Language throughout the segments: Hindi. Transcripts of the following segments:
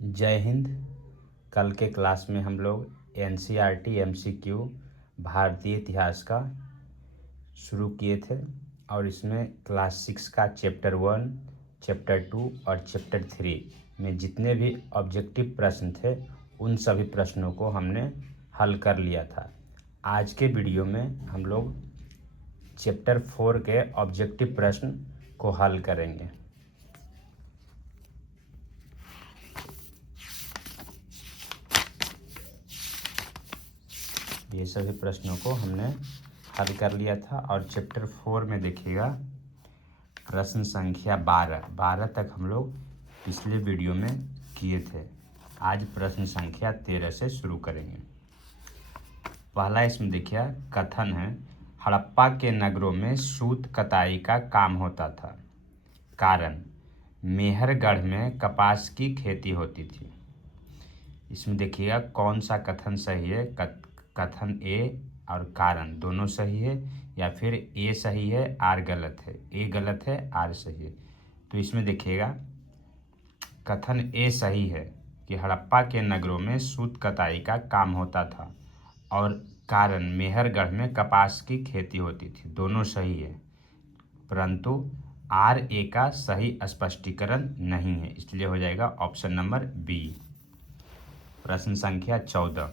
जय हिंद। कल के क्लास में हम लोग एनसीईआरटी एमसीक्यू भारतीय इतिहास का शुरू किए थे और इसमें क्लास 6 का चैप्टर 1, चैप्टर 2 और चैप्टर 3 में जितने भी ऑब्जेक्टिव प्रश्न थे उन सभी प्रश्नों को हमने हल कर लिया था। आज के वीडियो में हम लोग चैप्टर 4 के ऑब्जेक्टिव प्रश्न को हल करेंगे। ये सभी प्रश्नों को हमने हल कर लिया था और चैप्टर 4 में देखिएगा प्रश्न संख्या 12 तक हम लोग पिछले वीडियो में किए थे। आज प्रश्न संख्या 13 से शुरू करेंगे। पहला इसमें देखिए कथन है, हड़प्पा के नगरों में सूत कताई का काम होता था। कारण, मेहरगढ़ में कपास की खेती होती थी। इसमें देखिएगा कौन सा कथन सही है। कथन ए और कारण दोनों सही है या फिर ए सही है आर गलत है, ए गलत है आर सही है। तो इसमें देखिएगा कथन ए सही है कि हड़प्पा के नगरों में सूत कताई का काम होता था और कारण मेहरगढ़ में कपास की खेती होती थी, दोनों सही है। परंतु आर ए का सही स्पष्टीकरण नहीं है, इसलिए हो जाएगा ऑप्शन नंबर बी। प्रश्न संख्या 14,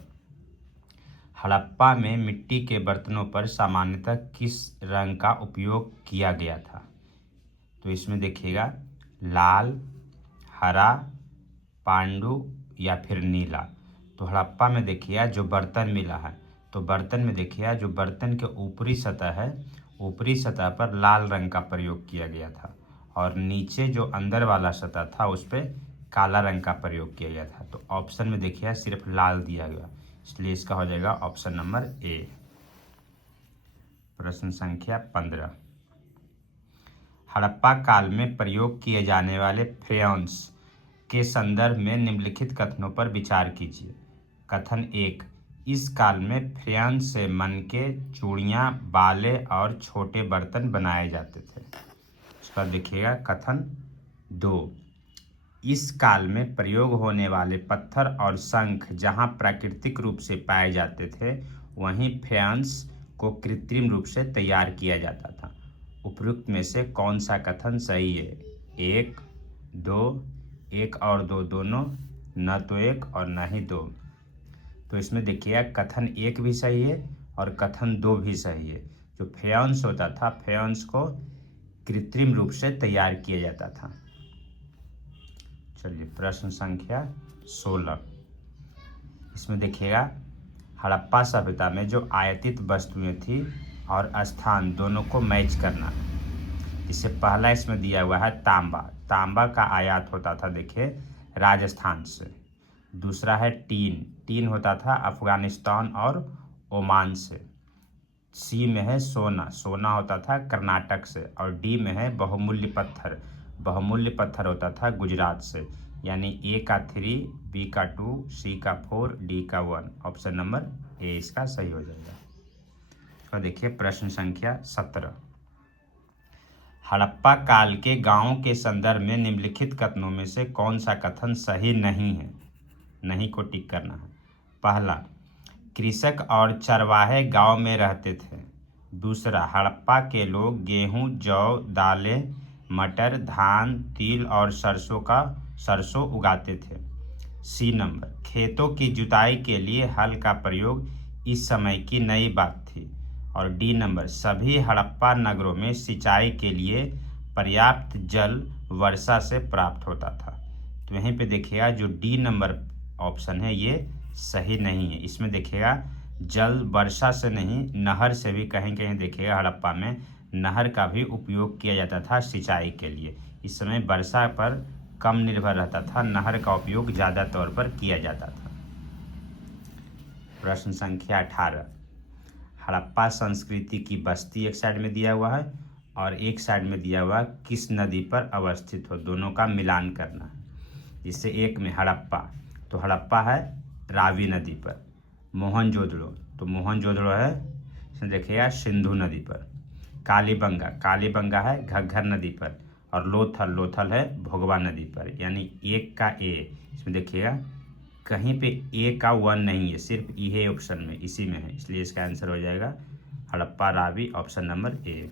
हड़प्पा में मिट्टी के बर्तनों पर सामान्यतः किस रंग का उपयोग किया गया था? तो इसमें देखिएगा लाल, हरा, पांडु या फिर नीला। तो हड़प्पा में देखिएगा जो बर्तन मिला है तो बर्तन में देखिएगा जो बर्तन के ऊपरी सतह है, ऊपरी सतह पर लाल रंग का प्रयोग किया गया था और नीचे जो अंदर वाला सतह था उस पर काला रंग का प्रयोग किया गया था। तो ऑप्शन में देखिए सिर्फ लाल दिया गया, इसलिए इसका हो जाएगा ऑप्शन नंबर ए। प्रश्न संख्या 15, हड़प्पा काल में प्रयोग किए जाने वाले फ्रेयॉन्स के संदर्भ में निम्नलिखित कथनों पर विचार कीजिए। कथन 1, इस काल में फ्रेयॉन्स से मनके, चूड़ियाँ, बाले और छोटे बर्तन बनाए जाते थे। इसका देखिएगा कथन 2, इस काल में प्रयोग होने वाले पत्थर और शंख जहाँ प्राकृतिक रूप से पाए जाते थे वहीं फ्रेयॉन्स को कृत्रिम रूप से तैयार किया जाता था। उपयुक्त में से कौन सा कथन सही है? 1, 2, 1 और 2 दोनों, न तो 1 और न ही 2। तो इसमें देखिए कथन 1 भी सही है और कथन 2 भी सही है। जो फ्रेयॉन्स होता था, फ्रेयॉन्स को कृत्रिम रूप से तैयार किया जाता था। चलिए प्रश्न संख्या 16, इसमें देखिएगा हड़प्पा सभ्यता में जो आयतित वस्तुएं थी और स्थान दोनों को मैच करना। इससे पहला इसमें दिया हुआ है तांबा। तांबा का आयात होता था देखिए राजस्थान से। दूसरा है टीन। टीन होता था अफगानिस्तान और ओमान से। सी में है सोना। सोना होता था कर्नाटक से। और डी में है बहुमूल्य पत्थर। बहुमूल्य पत्थर होता था गुजरात से। यानी ए का 3, बी का 2, सी का 4, डी का 1। ऑप्शन नंबर ए इसका सही हो जाएगा। तो देखिए प्रश्न संख्या 17, हड़प्पा काल के गांवों के संदर्भ में निम्नलिखित कथनों में से कौन सा कथन सही नहीं है? नहीं को टिक करना है। पहला, कृषक और चरवाहे गांव में रहते थे। दूसरा, हड़प्पा के लोग गेहूं, जौ, दालें, मटर, धान, तिल और सरसों उगाते थे। सी नंबर, खेतों की जुताई के लिए हल का प्रयोग इस समय की नई बात थी। और डी नंबर, सभी हड़प्पा नगरों में सिंचाई के लिए पर्याप्त जल वर्षा से प्राप्त होता था। तो यहीं पे देखिएगा जो डी नंबर ऑप्शन है ये सही नहीं है। इसमें देखिएगा जल वर्षा से नहीं, नहर से भी कहीं कहीं देखिएगा हड़प्पा में नहर का भी उपयोग किया जाता था सिंचाई के लिए। इस समय वर्षा पर कम निर्भर रहता था, नहर का उपयोग ज़्यादा तौर पर किया जाता था। प्रश्न संख्या 18, हड़प्पा संस्कृति की बस्ती एक साइड में दिया हुआ है और एक साइड में दिया हुआ किस नदी पर अवस्थित हो, दोनों का मिलान करना है। जिससे एक में हड़प्पा, तो हड़प्पा है रावी नदी पर। मोहनजोदड़ो, तो मोहनजोदड़ो है इसमें देखिएगा सिंधु नदी पर। कालीबंगा है घग्घर नदी पर। और लोथल है भोगवा नदी पर। यानी एक का ए, इसमें देखिएगा कहीं पे ए का 1 नहीं है, सिर्फ ये ऑप्शन में इसी में है, इसलिए इसका आंसर हो जाएगा Harappa Ravi, option number A.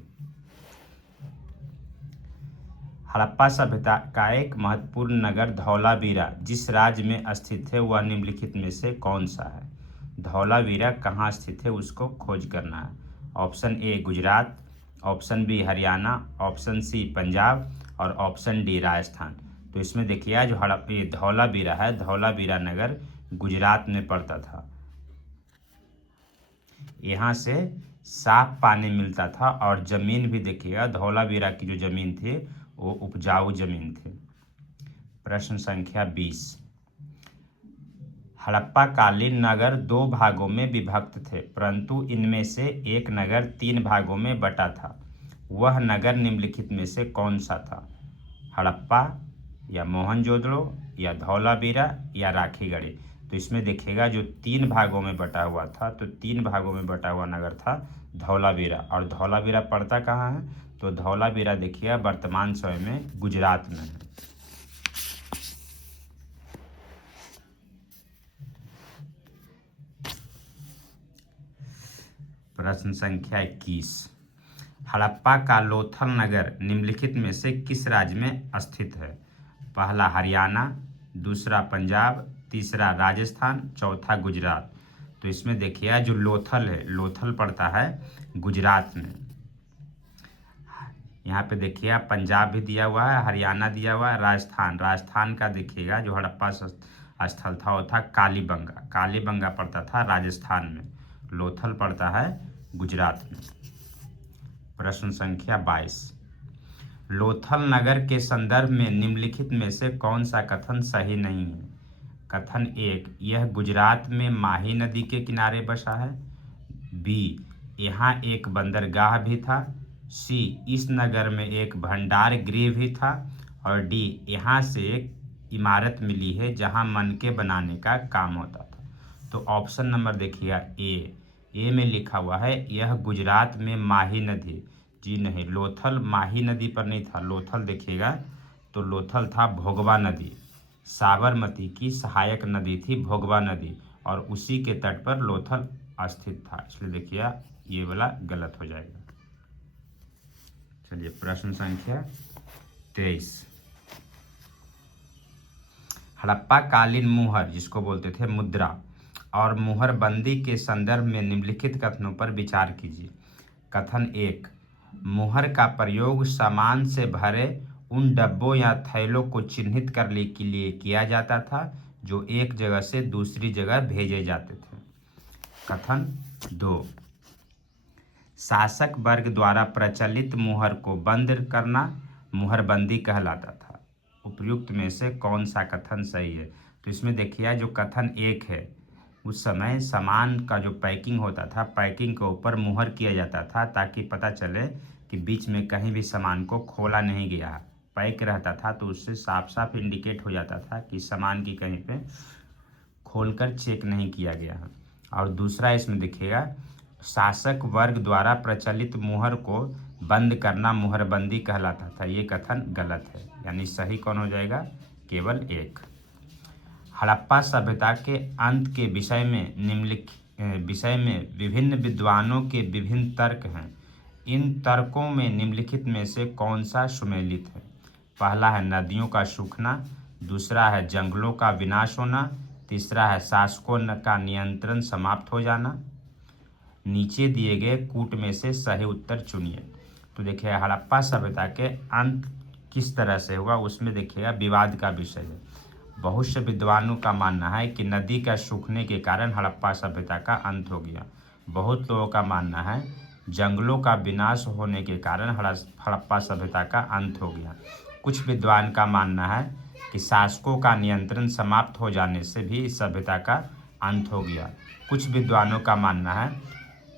Harappa सभ्यता का एक महत्वपूर्ण नगर धौलावीरा जिस राज्य में स्थित है वह निम्नलिखित में से कौन सा है? धौलावीरा कहाँ स्थित है उसको खोज करना है। Option A Gujarat, option B Haryana, option C Punjab और ऑप्शन डी राजस्थान। तो इसमें देखिए जो ये धौलावीरा है, धौलावीरा नगर गुजरात में पड़ता था। यहाँ से साफ पानी मिलता था और ज़मीन भी देखिएगा, धौलावीरा की जो ज़मीन थी वो उपजाऊ ज़मीन थी। प्रश्न संख्या 20, हड़प्पा कालीन नगर 2 भागों में विभक्त थे, परंतु इनमें से एक नगर 3 भागों में बटा था। वह नगर निम्नलिखित में से कौन सा था? हड़प्पा या मोहनजोदड़ो या धौलावीरा या राखीगढ़ी। तो इसमें देखिएगा जो 3 भागों में बटा हुआ था, तो 3 भागों में बटा हुआ नगर था धौलावीरा। और धौलावीरा पड़ता कहाँ है? तो धौलावीरा देखिएगा वर्तमान समय में गुजरात में है। प्रश्न संख्या 21, हड़प्पा का लोथल नगर निम्नलिखित में से किस राज्य में स्थित है? पहला हरियाणा, दूसरा पंजाब, तीसरा राजस्थान, चौथा गुजरात। तो इसमें देखिए जो लोथल है, लोथल पड़ता है गुजरात में। यहाँ पे देखिए पंजाब भी दिया हुआ है, हरियाणा दिया हुआ है, राजस्थान। राजस्थान का देखिएगा जो हड़प्पा स्थल था वो था कालीबंगा। कालीबंगा पड़ता था राजस्थान में, लोथल पड़ता है गुजरात में। प्रश्न संख्या 22, लोथल नगर के संदर्भ में निम्नलिखित में से कौन सा कथन सही नहीं है? कथन 1, यह गुजरात में माही नदी के किनारे बसा है। बी, यहाँ एक बंदरगाह भी था। सी, इस नगर में एक भंडार गृह भी था। और डी, यहाँ से एक इमारत मिली है जहाँ मनके बनाने का काम होता था। तो ऑप्शन नंबर देखिएगा ए में लिखा हुआ है यह गुजरात में माही नदी। जी नहीं, लोथल माही नदी पर नहीं था, लोथल देखिएगा तो लोथल था भोगवा नदी, साबरमती की सहायक नदी थी भोगवा नदी, और उसी के तट पर लोथल स्थित था। इसलिए देखिए ये वाला गलत हो जाएगा। चलिए प्रश्न संख्या 23, हड़प्पा कालीन मुहर जिसको बोलते थे मुद्रा और मुहरबंदी के संदर्भ में निम्नलिखित कथनों पर विचार कीजिए। कथन 1, मुहर का प्रयोग सामान से भरे उन डब्बों या थैलों को चिन्हित करने के लिए किया जाता था जो एक जगह से दूसरी जगह भेजे जाते थे। कथन 2, शासक वर्ग द्वारा प्रचलित मुहर को बंद करना मुहरबंदी कहलाता था। उपयुक्त में से कौन सा कथन सही है? तो इसमें देखिए जो कथन 1 है, उस समय सामान का जो पैकिंग होता था, पैकिंग के ऊपर मुहर किया जाता था ताकि पता चले कि बीच में कहीं भी सामान को खोला नहीं गया, पैक रहता था। तो उससे साफ साफ इंडिकेट हो जाता था कि सामान की कहीं पे खोलकर चेक नहीं किया गया है। और दूसरा इसमें देखिएगा शासक वर्ग द्वारा प्रचलित मुहर को बंद करना मुहरबंदी कहलाता था। ये कथन गलत है, यानी सही कौन हो जाएगा? केवल 1। हड़प्पा सभ्यता के अंत के विषय में विभिन्न विद्वानों के विभिन्न तर्क हैं। इन तर्कों में निम्नलिखित में से कौन सा सुमेलित है? पहला है नदियों का सूखना, दूसरा है जंगलों का विनाश होना, तीसरा है शासकों का नियंत्रण समाप्त हो जाना। नीचे दिए गए कूट में से सही उत्तर चुनिए। तो देखिए हड़प्पा सभ्यता के अंत किस तरह से हुआ, उसमें देखिएगा विवाद का विषय है। बहुत से विद्वानों का मानना है कि नदी का सूखने के कारण हड़प्पा सभ्यता का अंत हो गया। बहुत लोगों का मानना है जंगलों का विनाश होने के कारण हड़प्पा सभ्यता का अंत हो गया। कुछ विद्वान का मानना है कि शासकों का नियंत्रण समाप्त हो जाने से भी इस सभ्यता का अंत हो गया। कुछ विद्वानों का मानना है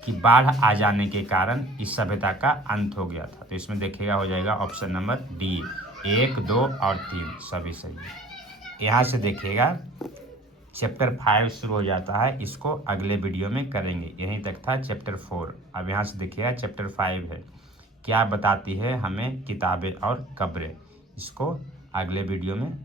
कि बाढ़ आ जाने के कारण इस सभ्यता का अंत हो गया था। तो इसमें देखिएगा हो जाएगा ऑप्शन नंबर डी, 1, 2 और 3 सभी सही है। यहाँ से देखिएगा चैप्टर 5 शुरू हो जाता है, इसको अगले वीडियो में करेंगे। यहीं तक था चैप्टर 4। अब यहाँ से देखिएगा चैप्टर 5 है, क्या बताती है हमें किताबें और कब्रें, इसको अगले वीडियो में